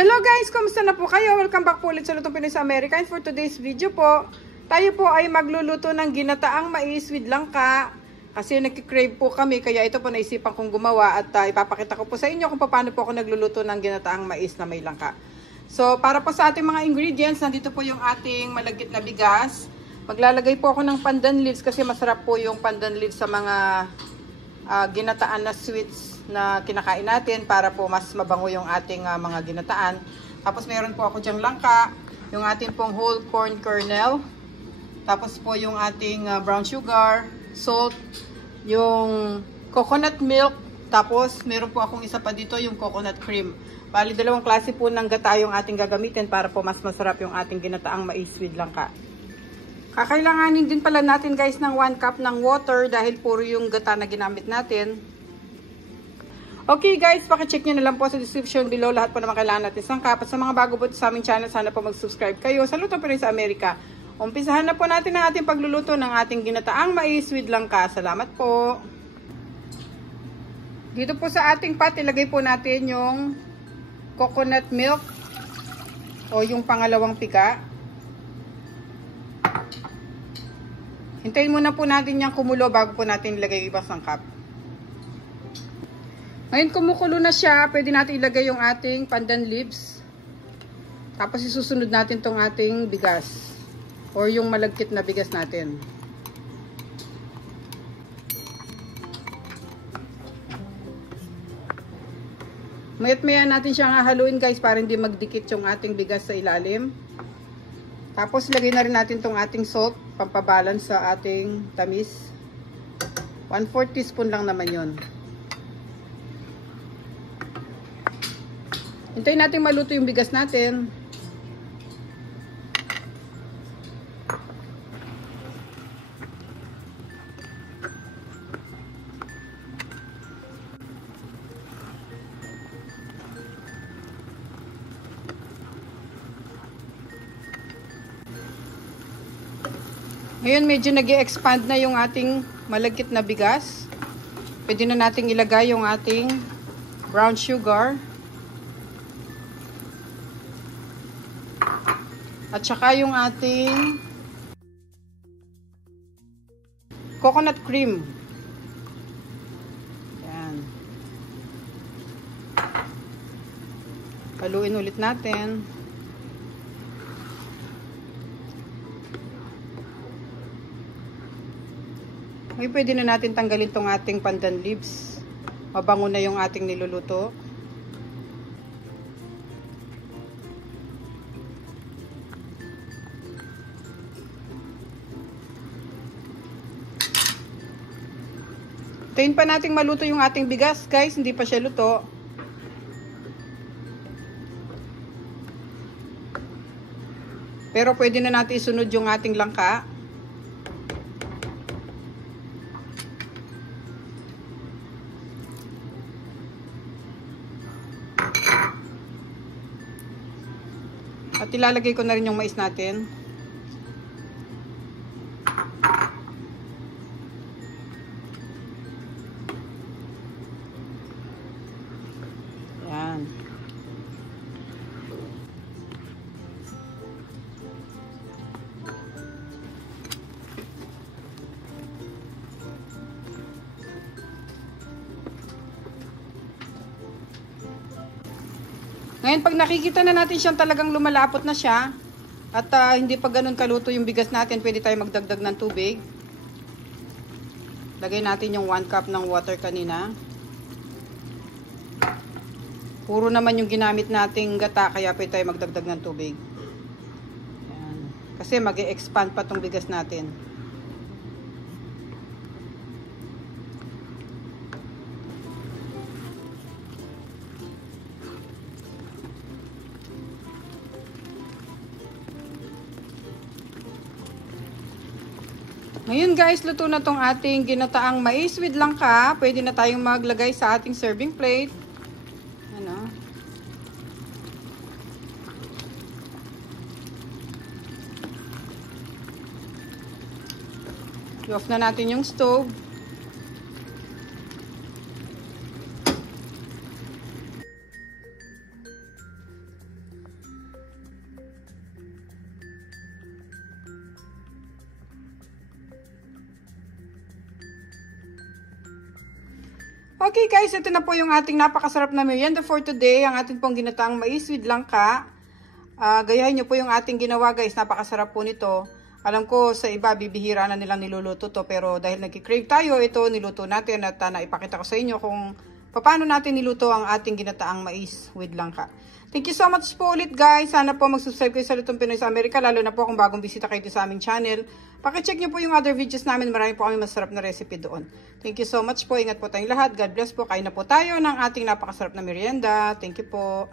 Hello guys, kumusta na po kayo? Welcome back po ulit sa Lutong Pinoy sa Amerika. And for today's video po, tayo po ay magluluto ng ginataang mais with langka. Kasi nagkikrave po kami, kaya ito po naisipan kong gumawa at ipapakita ko po sa inyo kung paano po ako nagluluto ng ginataang mais na may langka. So, para po sa ating mga ingredients, nandito po yung ating malagkit na bigas. Maglalagay po ako ng pandan leaves kasi masarap po yung pandan leaves sa mga ginataan na sweets na kinakain natin para po mas mabango yung ating mga ginataan. Tapos meron po ako dyang langka, yung ating pong whole corn kernel. Tapos po yung ating brown sugar, salt, yung coconut milk. Tapos meron po akong isa pa dito, yung coconut cream. Bali, dalawang klase po ng gata yung ating gagamitin para po mas masarap yung ating ginataang mais with langka. Kakailanganin din pala natin guys ng 1 cup ng water dahil puro yung gata na ginamit natin. Okay guys, pakicheck nyo na lang po sa description below lahat po naman kailangan natin sangkap. At sa mga bago po sa aming channel, sana po mag-subscribe kayo sa Lutong Pinoy sa Amerika. Umpisahan na po natin ang ating pagluluto ng ating ginataang mais with langka. Salamat po. Dito po sa ating pot, ilagay po natin yung coconut milk o yung pangalawang pika. Hintayin muna po natin yung kumulo bago po natin ilagay yung ibang sangkap. Ngayon kumukulo na siya, pwede natin ilagay yung ating pandan leaves. Tapos isusunod natin tong ating bigas or yung malagkit na bigas natin. Mayat-maya natin siyang hahaluin guys para hindi magdikit yung ating bigas sa ilalim. Tapos lagay na rin natin tong ating salt, pampabalance sa ating tamis. 1/4 teaspoon lang naman yon. Hintayin natin maluto yung bigas natin. Ngayon medyo nag-e-expand na yung ating malagkit na bigas. Pwede na nating ilagay yung ating brown sugar. At saka yung ating coconut cream. Yan. Haluin ulit natin. Ngayon pwede na natin tanggalin tong ating pandan leaves. Mabango na yung ating niluluto. Hintayin pa nating maluto yung ating bigas, guys. Hindi pa siya luto. Pero pwede na natin isunod yung ating langka. At ilalagay ko na rin yung mais natin. Yan. Ngayon, pag nakikita na natin siyang talagang lumalapot na siya at hindi pa ganun kaluto yung bigas natin, pwede tayo magdagdag ng tubig. Lagay natin yung 1 cup ng water kanina. Puro naman yung ginamit nating gata, kaya pwede tayo magdagdag ng tubig. Ayan. Kasi mag-e-expand pa tong bigas natin. Ngayon guys, luto na tong ating ginataang mais with langka. Pwede na tayong maglagay sa ating serving plate. Ano? I-off na natin yung stove. Okay guys, ito na po yung ating napakasarap na merienda for today. Ang ating pong ginataang mais with langka. Gayahin nyo po yung ating ginawa guys. Napakasarap po nito. Alam ko sa iba bibihira na nilang niluluto to. Pero dahil nag-crave tayo, ito niluto natin. At naipakita ko sa inyo kung paano natin niluto ang ating ginataang mais with langka. Thank you so much po ulit guys. Sana po mag-subscribe kayo sa Lutong Pinoy sa Amerika. Lalo na po kung bagong bisita kayo sa aming channel. Pakicheck nyo po yung other videos namin. Marami po kami masarap na recipe doon. Thank you so much po. Ingat po tayong lahat. God bless po. Kain na po tayo ng ating napakasarap na merienda. Thank you po.